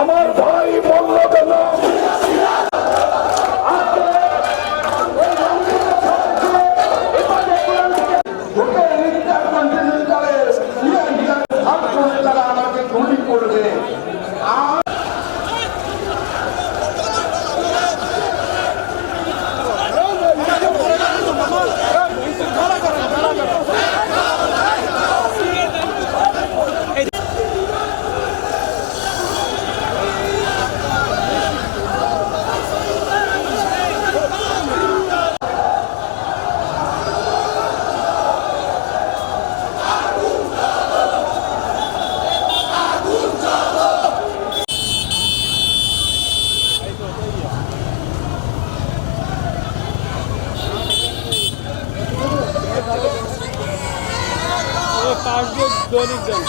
আমার পাঁচজন দৈনিক দল